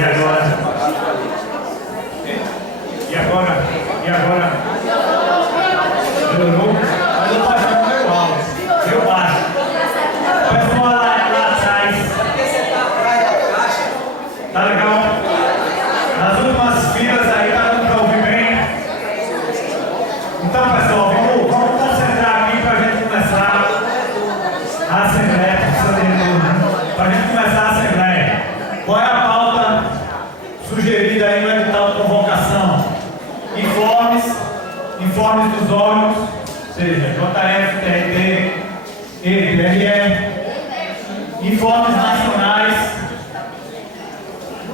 E agora? E agora? E agora? Melhorou? Mas eu tô achando meio alto. Eu acho. Pessoal lá atrás. Tá legal? Nas últimas filas aí, tá dando pra ouvir bem? Então, pessoal, vamos concentrar aqui pra gente começar a assembleia. Pra gente começar a assembleia. Qual é a pauta sugerida aí no edital de convocação? Informes dos órgãos, seja JF, TRT, ETRE, informes nacionais.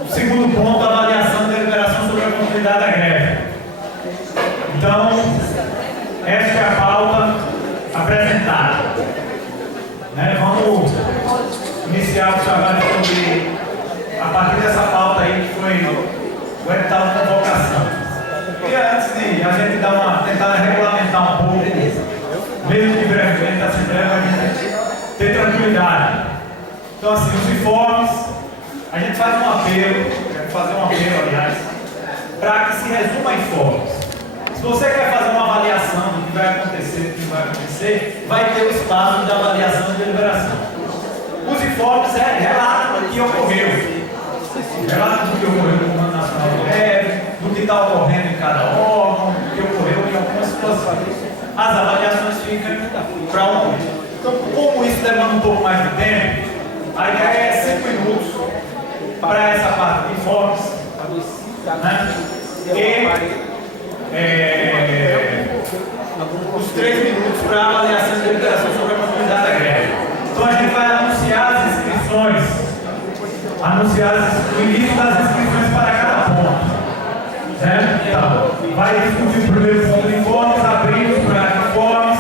O segundo ponto, avaliação e deliberação sobre a continuidade da greve. Então, esta é a pauta apresentada. Vamos iniciar o trabalho sobre, a partir dessa pauta aí, que foi o edital de convocação. E antes de a gente tentar regulamentar um pouco, mesmo que brevemente, a Assembleia, para a gente ter tranquilidade. Então, assim, os informes, a gente faz um apelo, quero fazer um apelo, aliás, para que se resuma informes. Se você quer fazer uma avaliação do que vai acontecer, do que não vai acontecer, vai ter o espaço de avaliação e deliberação. Os informes relatam do que ocorreu. Relatam do que ocorreu no Comando Nacional de Greve, do que está ocorrendo em cada órgão, do que ocorreu em algumas situações. As avaliações ficam para um momento. Então, como isso demanda um pouco mais de tempo, a ideia é 5 minutos para essa parte de informes, e os 3 minutos para a avaliação e deliberação sobre a continuidade da greve. Então, a gente vai anunciar as inscrições, o início das inscrições para cada ponto. Certo? Então, vai discutir o primeiro ponto de informes, abrir para informes,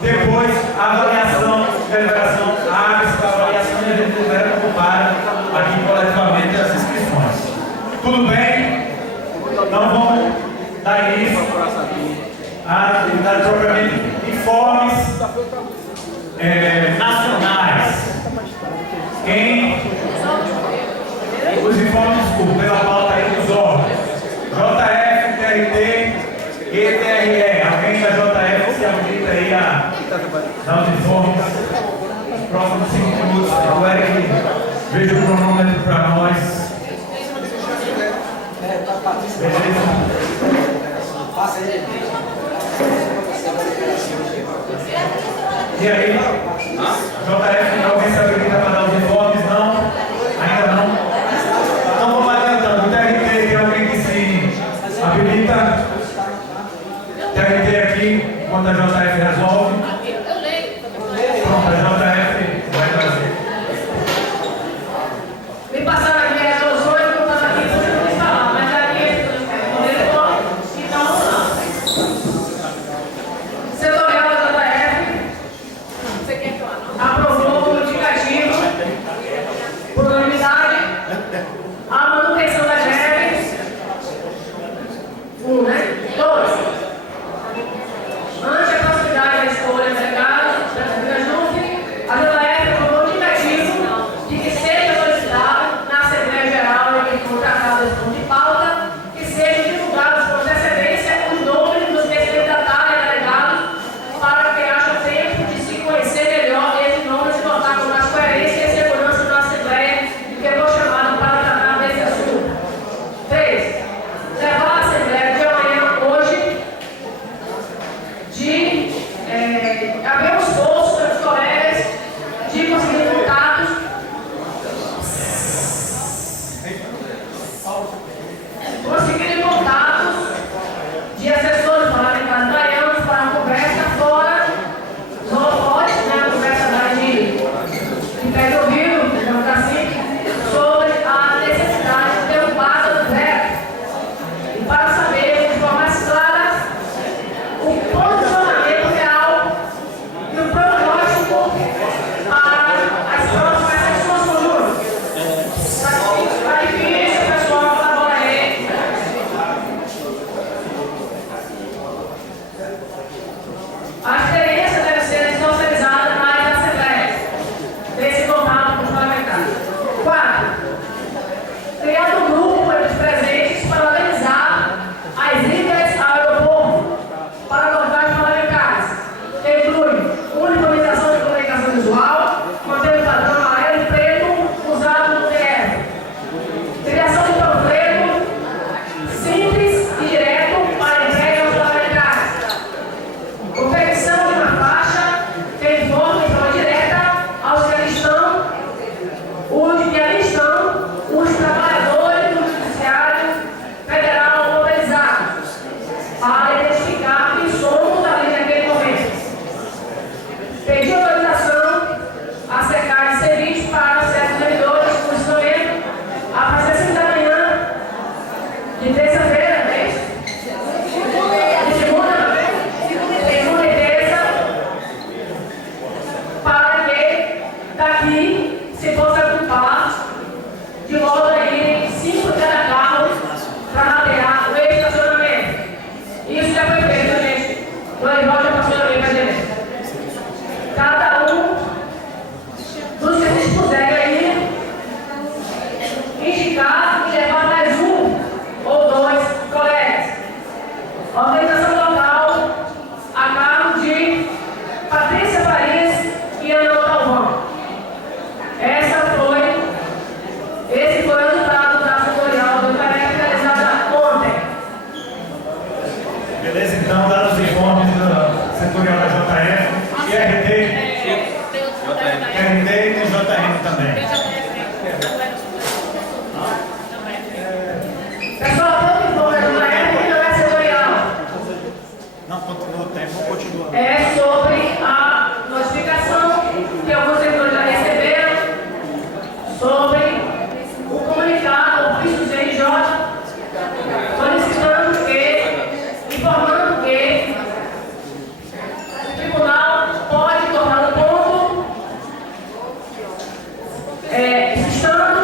depois a avaliação, deliberação, abre-se para a avaliação e a gente libera como para aqui coletivamente as inscrições. Tudo bem? Então vamos dar início à atividade propriamente informes nacionais. Os informes pela pauta aí dos órgãos. JF, TRT, ETRE. Alguém da JF se habilita aí a dar os informes. Nos próximos 5 minutos. O Eric veja o cronômetro para nós. Beleza? E aí? JF, alguém se habilita para dar os informes? Não? Ainda não? Então vamos adiantando. O TRT, tem alguém que se habilita? TRT aqui, enquanto a JF resolve. Pronto, a JF vai trazer. Me passaram aqui as resoluções, eu estou aqui para vocês falar, mas aqui então não. Setorial da JF, você quer falar? Aprovou JN também. Pessoal, todo mundo não é setorial. Não, continua o tempo, continua. É sobre a notificação que alguns setores já receberam sobre o comunicado ao ofício do GRJ solicitando que, informando que o tribunal pode tornar um ponto estando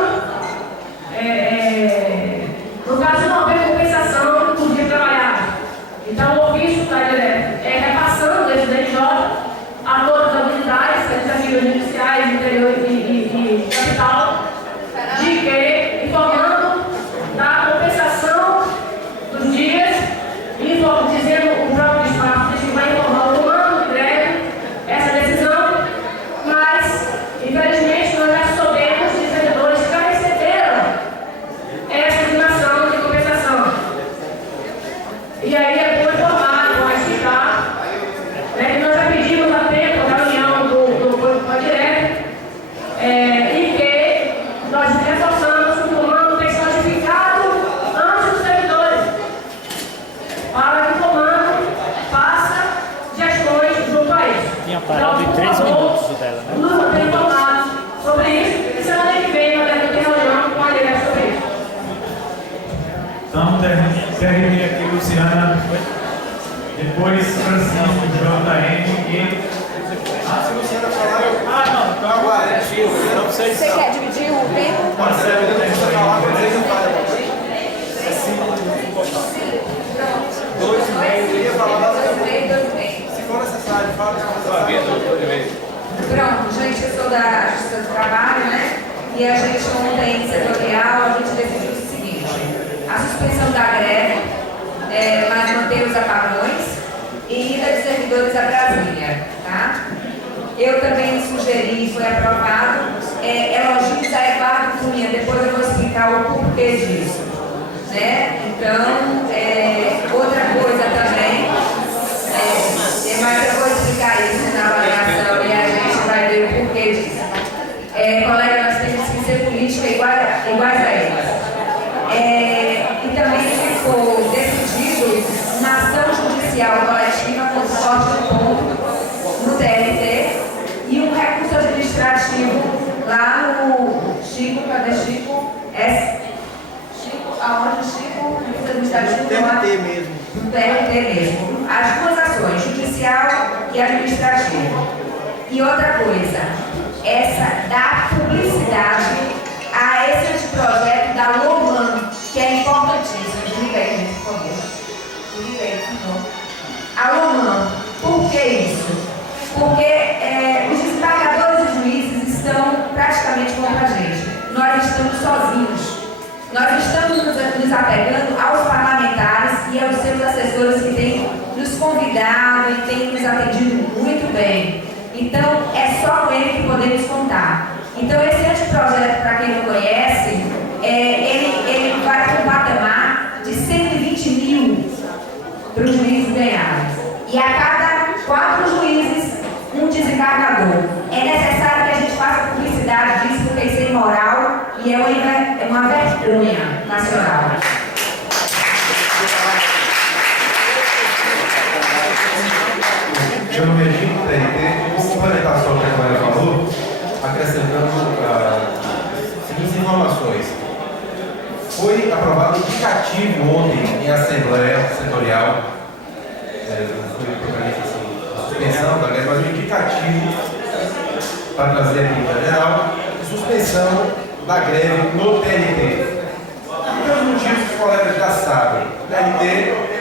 no caso de não haver compensação do dia trabalhado. Então o ofício está repassando esse DRJ a todas as unidades administrativas judiciais, interior e capital, de que, informando da compensação dos dias, dizendo o próprio espaço que vai informar o comando de greve essa decisão, mas, infelizmente, nós já soubemos de servidores que já receberam essa designação de compensação. E aí é bom informar, bom explicar, que nós já pedimos a tempo a reunião do Corpo Direto e que nós reforçamos que o comando tem que ser notificado antes dos servidores, para que o comando faça gestões junto a isso. Tinha parado em 3 minutos o dela, né? Não tem informado sobre isso, e semana que vem nós devemos ter reunião com a direção sobre isso. Então, terminei aqui, Luciana. Depois, Francisco, JN e... Se você não falar, não, então agora é tio. Você quer dividir o tempo? Pode ser, eu tenho que falar, Vocês não falam. Dois e meio, eu ia falar basicamente. Se for necessário, fala. Pronto, gente, eu sou da Justiça do Trabalho, né? E a gente ontem, setorial, a gente decidiu o seguinte: a suspensão da greve, mas manter os apagões e ida de servidores a Brasília, tá? Eu também sugeri, foi aprovado, elogios a Eduardo Cunha, depois eu vou explicar o porquê disso, né? Então, outra coisa também, mas eu vou explicar isso na avaliação e a gente vai ver o porquê disso. Colega, nós temos que ser política iguais a eles. E também ficou decidido uma ação judicial coletiva com sorte do ponto no TRT e um recurso administrativo lá no Chico, cadê Chico? Chico, aonde Chico? Recurso administrativo lá? TRT mesmo. No TRT mesmo. As duas ações, judicial e administrativa. E outra coisa, essa da publicidade a esse anteprojeto da Loman, que é importantíssimo. Desliga aí, gente, por favor. Desliga aí, por favor. A Loman, por que isso? Porque os desembargadores e juízes estão praticamente contra a gente. Nós estamos sozinhos. Nós estamos nos apegando aos parlamentares e aos seus assessores que têm nos convidado e têm nos atendido muito bem. Então, é só com ele que podemos contar. Então, esse anteprojeto, para quem não conhece, ele vai para um patamar de 120 mil para os juízes ganharem. E a cada 4 juízes, um desembargador. É necessário que a gente faça publicidade disso, porque isso é imoral e é uma vergonha nacional. Eu não me digo TRT, vou complementar só o que a Clara falou, acrescentando seguintes informações. Foi aprovado um indicativo ontem em Assembleia Setorial, não foi propriamente assim, a suspensão da greve, mas um indicativo para trazer aqui em geral, suspensão da greve no TRT. E pelos motivos que os colegas já sabem, o TRT,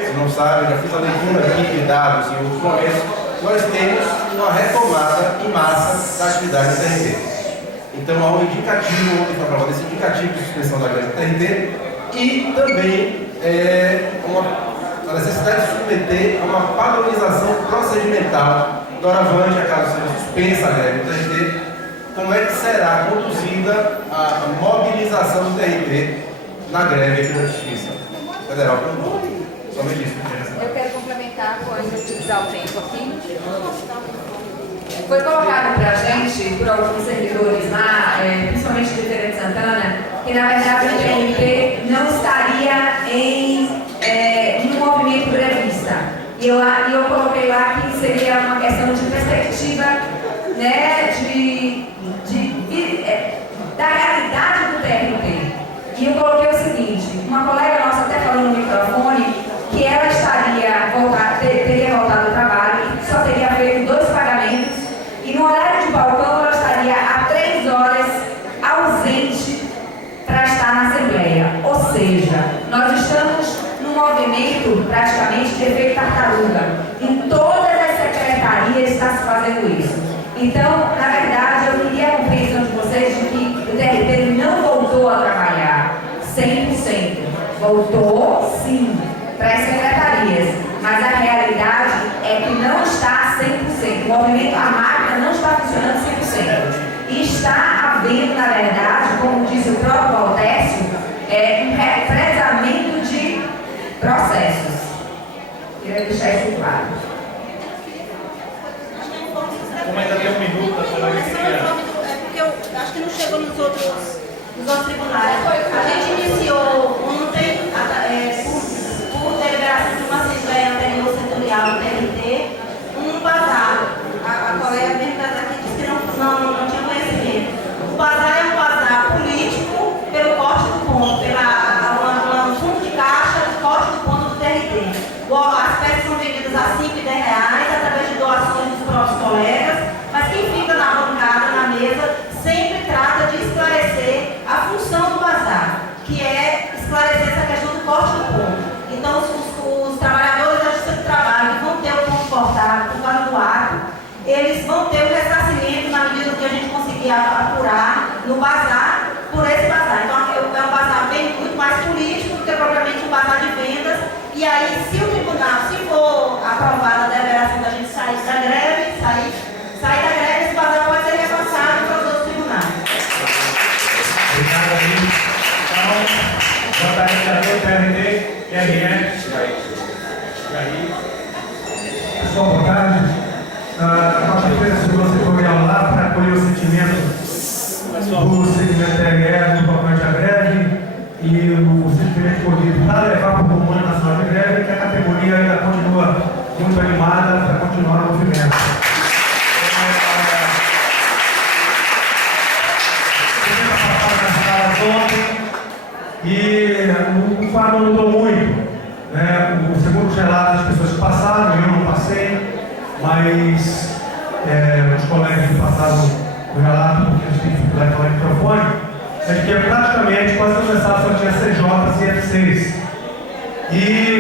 se não sabem, já fiz a leitura aqui de dados em outros momentos, nós temos uma retomada em massa da atividade do TRT. Então há um indicativo, ontem foi aprovado esse indicativo de suspensão da greve do TRT e também a necessidade de submeter a uma padronização procedimental doravante a caso seja suspensa a greve do TRT, como é que será conduzida a mobilização do TRT na greve aqui da Justiça Federal. Somente isso. Eu quero complementar, pode utilizar o tempo aqui. Foi colocado para a gente, por alguns servidores lá, na verdade o TRT não estaria em um movimento grevista. E eu coloquei lá que seria uma questão de perspectiva, né, da realidade do TRT. E eu coloquei o seguinte, uma colega nossa até falou no microfone que ela teria voltado ao trabalho e só teria feito 2 pagamentos e no horário de balcão ela estaria há 3 horas ausente para estar na Assembleia. Ou seja, nós estamos num movimento praticamente de efeito tartaruga. Em todas as secretarias está se fazendo isso. Então, na verdade, eu queria a compreensão de vocês de que o TRT não voltou a trabalhar 100%. Voltou, sim, para as secretarias. Mas a realidade é que não está 100%. O movimento, a máquina não está funcionando 100%. E está havendo, na verdade, como disse o próprio Valtércio, um represamento de processos. Queria deixar isso claro. Como ainda tem 1 minuto, a colega queria... É porque eu acho que não chegou nos outros tribunais. A gente iniciou ontem, por deliberação de uma assembleia anterior setorial do TRT, um bazar. A colega mesmo aqui disse que não tinha conhecimento. O bazar é um bazar político pelo corte do ponto, pelo fundo de caixa do corte do ponto do TRT. As peças são vendidas a R$ 5 e R$ 10 através de doações dos próprios colegas, mas quem fica na bancada, na mesa, sempre trata de esclarecer a função do bazar, que é esclarecer essa questão do corte do ponto. Então, os trabalhadores da Justiça do Trabalho que vão ter o ponto cortado por causa do ato, eles vão ter o ressarcimento na medida que a gente conseguir apurar no bazar, por esse bazar. Então, é um bazar bem muito mais político do que propriamente um bazar de vendas. E aí, se o tribunal, se for aprovada a deliberação da gente sair da greve, sair da greve, esse bazar pode ser repassado para os outros tribunais. Obrigado, amigo. Então, votaria TRT, QRF. E aí? Pessoal, boa tarde. A quarta-feira, a segurança setorial lá para acolher o sentimento do segmento TRE, do pacote da greve e o sentimento colhido para levar para o Comando Nacional de Greve, que a categoria ainda continua muito animada para continuar o movimento. Ontem e o quadro mudou muito, né? O segundo relato das pessoas que passaram, eu não passei, mas os colegas que passaram o relato, porque eles têm dificuldade de falar no microfone, é de que praticamente quase toda essa só tinha CJs e F6. E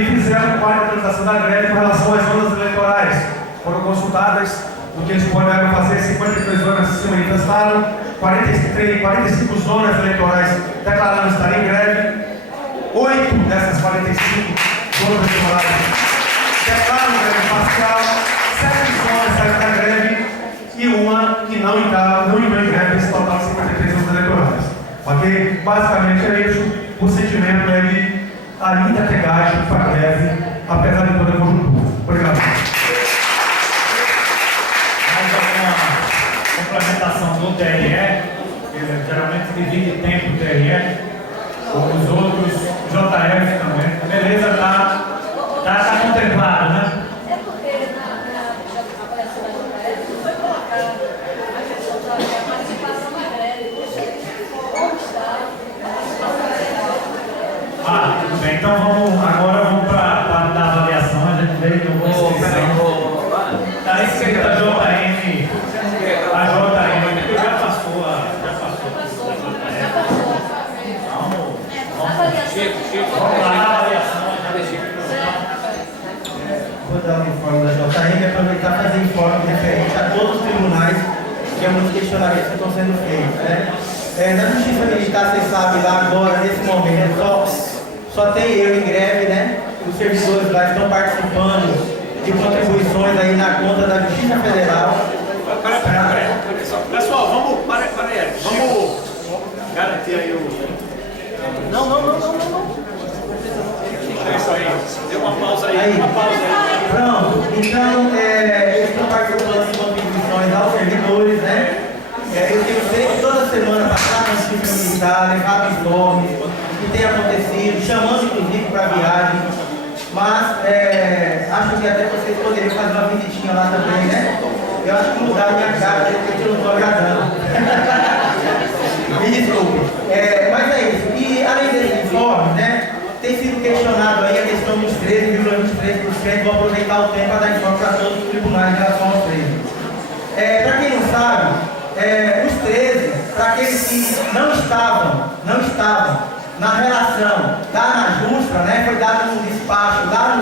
fizeram parte da organização da greve com relação às zonas eleitorais. Foram consultadas no que eles puderam fazer, 52 zonas se manifestaram, 45 zonas eleitorais declararam estar em greve, 8 dessas 45 zonas eleitorais declararam greve parcial, 7 zonas saíram da greve e uma que não entrou em greve, esse total de 53 zonas eleitorais. Ok? Basicamente é isso, o sentimento é de ainda ter gasto para a greve, apesar de toda a conjuntura. Obrigado. Complementação do TRE, que geralmente divide tempo do TRE, os outros JF também. Beleza, tá contemplado, né? É porque na avaliação da JF não foi colocada a questão da participação na greve, como está a participação na greve. Tudo bem, então agora para a avaliação, a gente veio no inscrição. Está escrita a JM. A JM, porque já passou. Vamos lá na avaliação. Vou dar um informe da JM e aproveitar para fazer informe referente a todos os tribunais que é muitos questionamentos que estão sendo feitos, né? Na Justiça Militar, vocês sabem, lá agora, nesse momento, só tem eu em greve, né? Os servidores lá estão participando de contribuições aí na conta da Justiça Federal. Peraí. Pessoal, vamos garantir aí o... Não. É isso aí. Deu uma pausa aí. Pronto. Então, eles estão participando de contribuições aos servidores, né? Eu tenho feito toda semana passada, no Justiça militar, levado informes, o que tem acontecido, chamando inclusive para viagem. Mas acho que até vocês poderiam fazer uma visitinha lá também, né? Eu acho que mudar a minha cara, de repente eu não estou agradando. Me desculpe. Mas é isso. E além desse informe, né, tem sido questionado aí a questão dos 13,23%. Vou aproveitar o tempo para dar informe para todos os tribunais em relação aos 13. Para quem não sabe, os 13, para aqueles que não estavam na relação da ANAJUSTRA, né, foi dado um despacho lá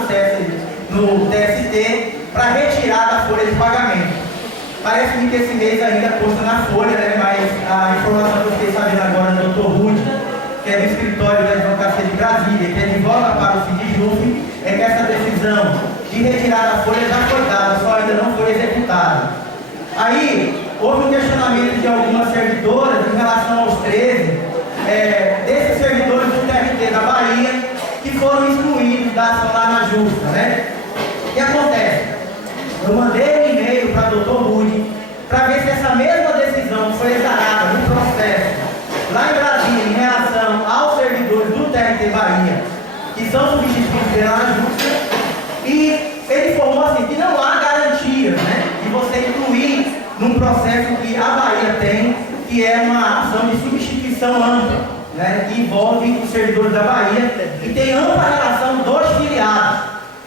no TST para retirar da folha de pagamento. Parece-me que esse mês ainda consta na folha, né, mas a informação que eu fiquei sabendo agora do Dr. Rude, que é do escritório da Advocacia de Brasília, que advoga para o CIDJUF, é que essa decisão de retirar da folha já foi dada, só ainda não foi executada. Aí, houve um questionamento de algumas servidoras em relação aos 13, desses servidores do TRT da Bahia, que foram excluídos da ação lá na Justa, né? O que acontece? Eu mandei um e-mail para o Dr. Rude para ver se essa mesma decisão foi exarada no processo lá em Brasília em relação aos servidores do TRT Bahia, que são substituídos pela Justa, e ele informou assim que não há garantia, né, de você incluir num processo que a Bahia tem, que é uma ação de substituição ampla, né, que envolve os servidores da Bahia e tem ampla relação dos filiados.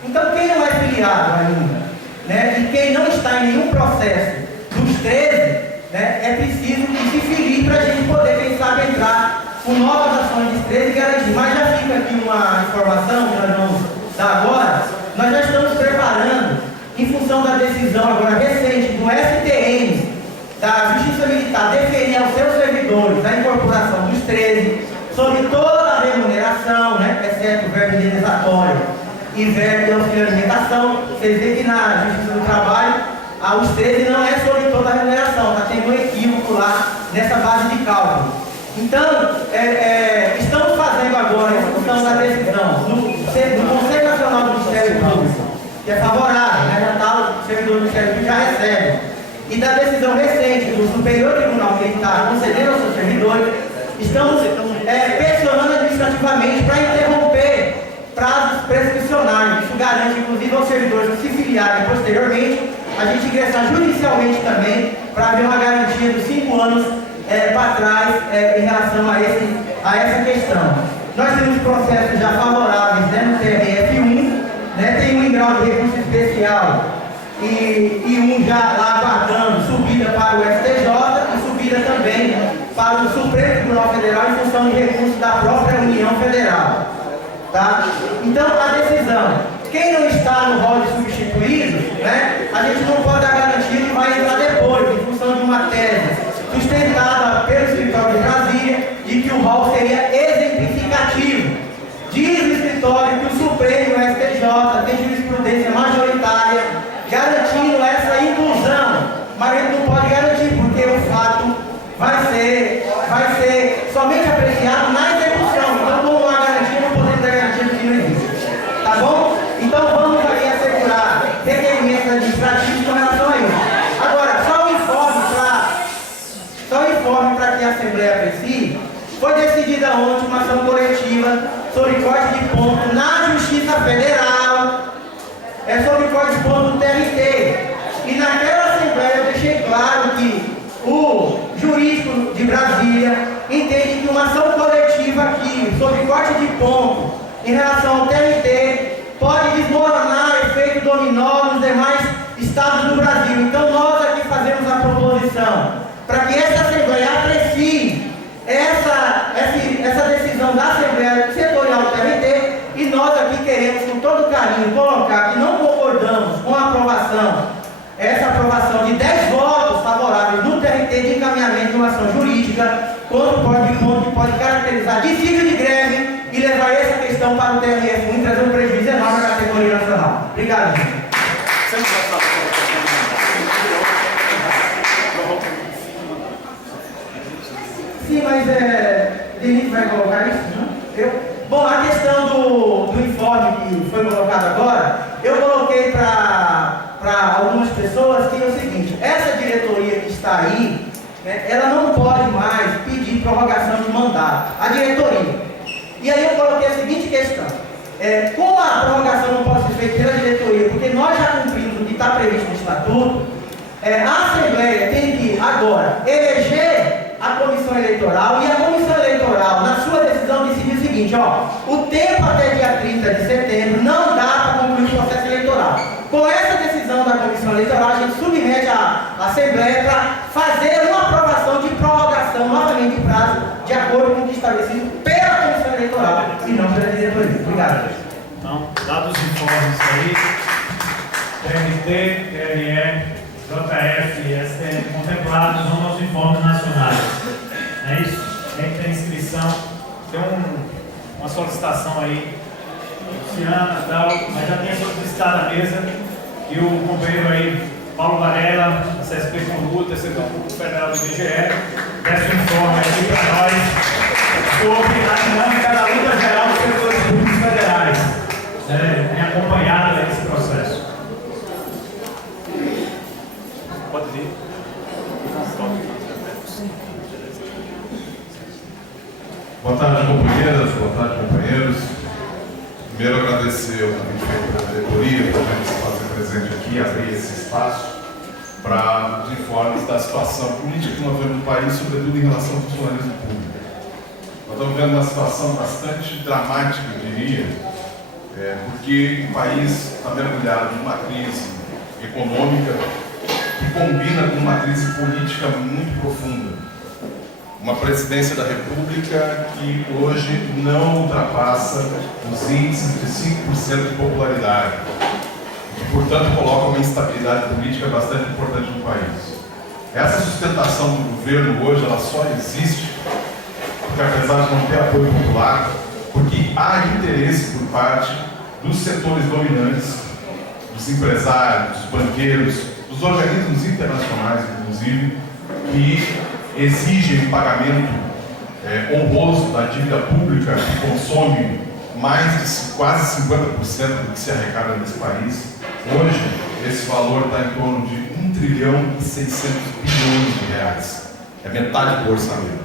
Então, quem não é filiado ainda, né, e quem não está em nenhum processo dos 13, né, é preciso que se filie para a gente poder, quem sabe, entrar com novas ações de 13 e garantir. Mas já fica aqui uma informação que nós vamos dar agora. Nós já estamos preparando, em função da decisão agora recente do STM, da Justiça Militar, deferir aos seus servidores a incorporação dos 13 sobre toda a remuneração, né, exceto verba indenizatória e verba de auxílio alimentação. Vocês veem que na Justiça do Trabalho, os 13 não é sobre toda a remuneração, está tendo um equívoco lá nessa base de cálculo. Então, estamos fazendo agora, em função da decisão, no Conselho Nacional do Ministério Público, que é favorável, né, já está o servidor do Ministério Público já recebe, e da decisão recente do Superior Tribunal Militar concedendo aos seus servidores, estamos pressionando administrativamente para interromper prazos prescricionais. Isso garante, inclusive, aos servidores que se filiarem posteriormente, a gente ingressar judicialmente também para haver uma garantia dos 5 anos para trás em relação a essa questão. Nós temos processos já favoráveis, né, no TRF1, né, tem um em grau de recurso especial e um já lá aguardando subida para o STJ e subida também para o Supremo Tribunal Federal em função de recursos da própria União Federal. Tá? Então, a decisão, quem não está no rol de substituídos, né, a gente não pode dar garantia que vai entrar depois, em função de uma tese sustentada pelo escritório de Brasília, de que o rol seria exemplificativo. Diz o escritório que o Supremo e o STJ tem jurisprudência majoritária garantindo essa inclusão, mas a gente não pode garantir, porque o fato vai ser somente apreciado na execução. Então, como há garantia, não podemos dar garantia do que não existe. Tá bom? Então, vamos aí assegurar requerimentos administrativos com relação a isso. Agora, só um informe para que a Assembleia aprecie. Foi decidida ontem uma ação coletiva sobre corte de ponto na Justiça Federal, sobre corte de ponto do TRT. E naquela Assembleia eu deixei claro que o jurídico de Brasília entende que uma ação coletiva aqui sobre corte de ponto em relação ao TRT pode desmoronar efeito dominó nos demais estados do Brasil. Então nós aqui fazemos a proposição para que essa Assembleia aprecie essa decisão da Assembleia Setorial do TRT, e nós aqui queremos com todo carinho colocar que não concordamos com a aprovação, essa aprovação de 10 votos favoráveis no TRT de encaminhamento de uma ação jurídica contra o corte de ponto que pode caracterizar dissídio de greve e levar essa questão para o TRF1 e trazer um prejuízo enorme à categoria nacional. Obrigado, gente. Sim, mas Denise vai colocar isso? Não? Bom, a questão do informe que foi colocado agora, eu coloquei para algumas pessoas que é o seguinte: essa diretoria que está aí, né, ela não pode mais pedir prorrogação de mandato. a diretoria. E aí eu coloquei a seguinte questão. Como a prorrogação não pode ser feita pela diretoria, porque nós já cumprimos o que está previsto no Estatuto, a Assembleia tem que agora eleger a comissão eleitoral, e a comissão eleitoral, na sua decisão, decidiu o seguinte, o tempo até dia 30 de setembro não dá para concluir o processo eleitoral. Com essa decisão da comissão eleitoral, a gente submete à Assembleia para fazer uma aprovação de prorrogação novamente de prazo, de acordo com o que estabelecido pela comissão eleitoral e não pela diretoria. Obrigado. Então, dados os informes aí, TRT, TRE, JF e STM contemplados nos nossos informes nacionais. É isso? Tem inscrição, tem uma solicitação aí, Luciana e tal, mas já tinha solicitado a mesa e o companheiro aí, Paulo Varela, da CSP Conduta, Setor Público Federal do IBGE, desse um informe aqui para nós sobre a dinâmica da luta geral dos setores públicos federais. Tem acompanhado esse processo. Pode vir. Boa tarde, companheiras, boa tarde, companheiros. Primeiro, agradecer o convite feito pela diretoria por a gente se fazer presente aqui, abrir esse espaço para os informes da situação política que nós vemos no país, sobretudo em relação ao funcionalismo público. Nós estamos vendo uma situação bastante dramática, eu diria, porque o país está mergulhado numa crise econômica que combina com uma crise política muito profunda. Uma presidência da República que hoje não ultrapassa os índices de 5% de popularidade e, portanto, coloca uma instabilidade política bastante importante no país. Essa sustentação do governo hoje ela só existe porque, apesar de não ter apoio popular, porque há interesse por parte dos setores dominantes, dos empresários, dos banqueiros, dos organismos internacionais, inclusive, que exigem pagamento honroso da dívida pública que consome mais de quase 50% do que se arrecada nesse país. Hoje, esse valor está em torno de 1 trilhão e 600 bilhões de reais. É metade do orçamento.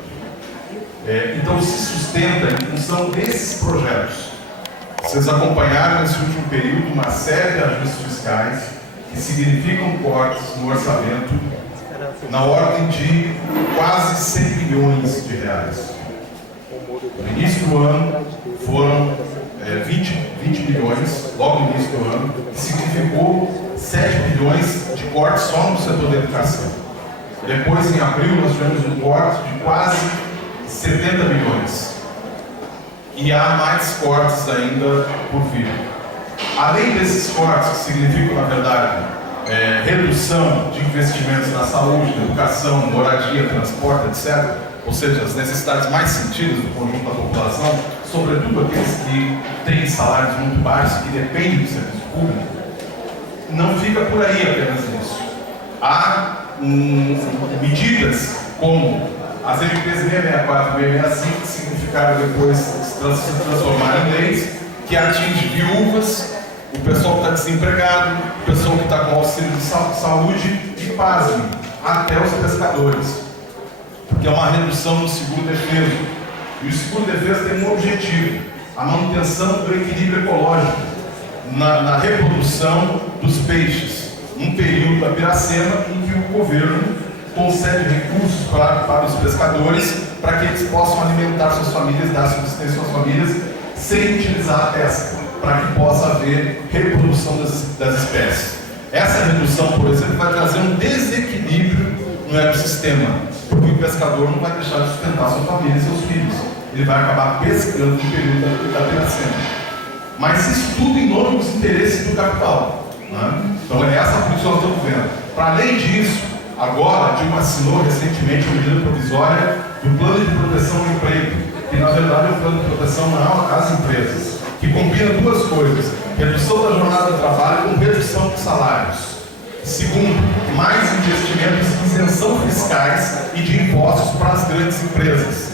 Então, se sustenta em função desses projetos. Vocês acompanharam nesse último período uma série de ajustes fiscais que significam cortes no orçamento na ordem de quase 100 bilhões de reais. No início do ano foram 20 bilhões, logo no início do ano, que significou 7 bilhões de cortes só no setor da educação. Depois, em abril, nós tivemos um corte de quase 70 bilhões. E há mais cortes ainda por vir. Além desses cortes, que significam, na verdade, redução de investimentos na saúde, na educação, moradia, transporte, etc., ou seja, as necessidades mais sentidas do conjunto da população, sobretudo aqueles que têm salários muito baixos, que dependem do serviço público, não fica por aí apenas nisso. Há medidas como as MPs 664 e 665, que significaram depois se transformar em leis, que atinge viúvas, o pessoal que está desempregado, o pessoal que está com auxílio de saúde e, pasmem, até os pescadores. Porque é uma redução no seguro-defeso. E o seguro-defeso tem um objetivo, a manutenção do equilíbrio ecológico na reprodução dos peixes. Um período da piracema em que o governo concede recursos para os pescadores para que eles possam alimentar suas famílias, dar subsistência às suas famílias, sem utilizar a pesca, para que possa haver reprodução das espécies. Essa redução, por exemplo, vai trazer um desequilíbrio no ecossistema, porque o pescador não vai deixar de sustentar sua família e seus filhos. Ele vai acabar pescando no período da piracema. Mas isso tudo em nome dos interesses do capital. Né? Então é essa a política que nós estamos vendo. Para além disso, agora, a Dilma assinou recentemente uma medida provisória do Plano de Proteção ao Emprego, que na verdade é um plano de proteção às empresas, que combina duas coisas: redução da jornada de trabalho com redução de salários. Segundo, mais investimentos em isenção fiscais e de impostos para as grandes empresas.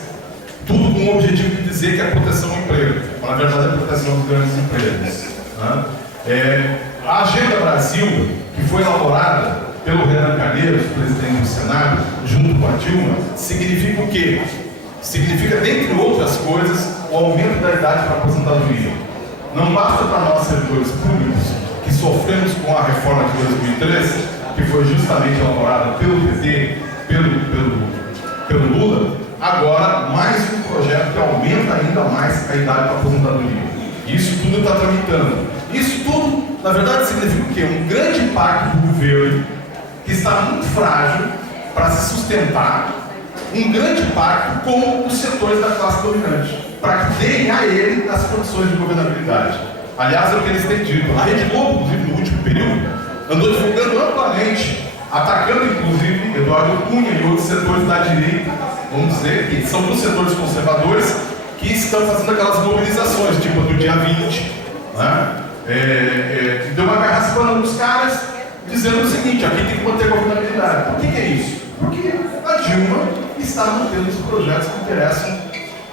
Tudo com o objetivo de dizer que é proteção ao emprego, mas na verdade é proteção dos grandes empresas. Né? A Agenda Brasil, que foi elaborada pelo Renan Calheiros, presidente do Senado, junto com a Dilma, significa o quê? Significa, dentre outras coisas, o aumento da idade para aposentadoria. Não basta para nós, servidores públicos, que sofremos com a reforma de 2003, que foi justamente elaborada pelo PT, pelo Lula, agora mais um projeto que aumenta ainda mais a idade para aposentadoria. Isso tudo está tramitando. Isso tudo, na verdade, significa o quê? Um grande pacto do governo que está muito frágil para se sustentar, um grande pacto com os setores da classe dominante, para que deem a ele as condições de governabilidade. Aliás, é o que eles têm dito. A Rede Globo, inclusive, no último período, andou divulgando amplamente, atacando, inclusive, Eduardo Cunha e outros setores da direita, vamos dizer, que são dos setores conservadores, que estão fazendo aquelas mobilizações, tipo a do dia 20, né? Deu uma garrafa nos caras, dizendo o seguinte: aqui tem que manter governabilidade. Por que é isso? Porque a Dilma está mantendo os projetos que interessam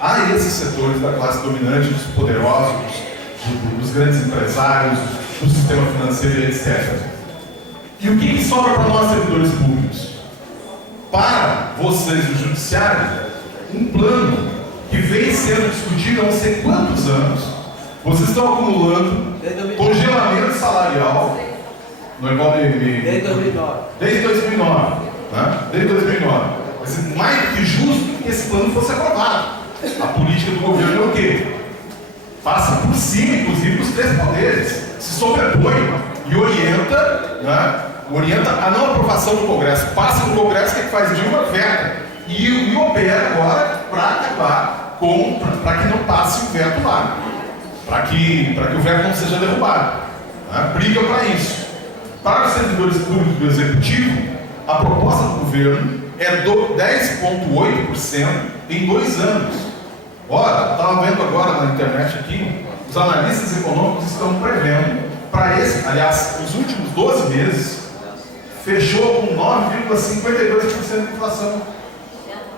a esses setores da classe dominante, dos poderosos, dos grandes empresários, do sistema financeiro, etc. E o que sobra para nós, servidores públicos? Para vocês do Judiciário, um plano que vem sendo discutido há não sei quantos anos. Vocês estão acumulando congelamento salarial, não é igual desde 2009. Desde 2009. Né? Desde 2009. Mas mais do que justo que esse plano fosse aprovado. A política do governo é o quê? Passa por cima, inclusive, dos três poderes, se sobrepõe e orienta, né? Orienta a não aprovação do Congresso. Passa no Congresso, o que faz? Dilma veta. E opera agora para acabar com, para que não passe o veto lá. Para que o veto não seja derrubado. Né? Briga para isso. Para os servidores públicos do Executivo, a proposta do governo é de 10,8% em 2 anos. Ora, estava vendo agora na internet aqui, os analistas econômicos estão prevendo para esse, aliás, os últimos 12 meses, fechou com 9,52% de inflação.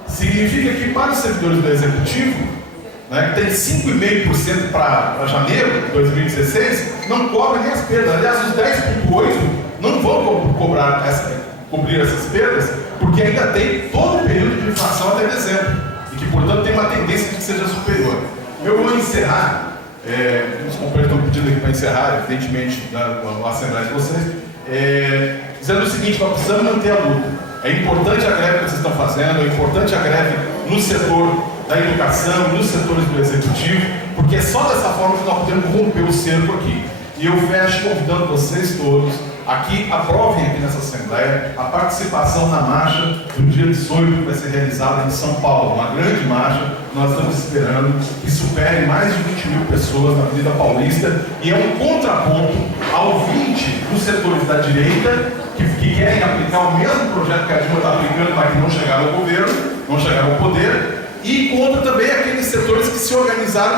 Significa que para os servidores do Executivo, né, que tem 5,5% para janeiro de 2016, não cobre nem as perdas. Aliás, os 10,8% não vão cobrir essas perdas, porque ainda tem todo o período de inflação até dezembro, e que, portanto, tem uma tendência de que seja superior. Eu vou encerrar, os companheiros estão pedindo aqui para encerrar, evidentemente, na Assembleia de vocês, dizendo o seguinte: nós precisamos manter a luta. É importante a greve que vocês estão fazendo, é importante a greve no setor da educação, nos setores do Executivo, porque é só dessa forma que nós podemos romper o cerco aqui. E eu fecho convidando vocês todos a que aprovem aqui nessa Assembleia a participação na marcha do dia 18, que vai ser realizada em São Paulo, uma grande marcha. Nós estamos esperando que supere mais de 20 mil pessoas na Avenida Paulista, e é um contraponto ao 20 dos setores da direita que querem aplicar o mesmo projeto que a Dilma está aplicando, mas que não chegaram ao governo, não chegaram ao poder, e contra também aqueles setores que se organizaram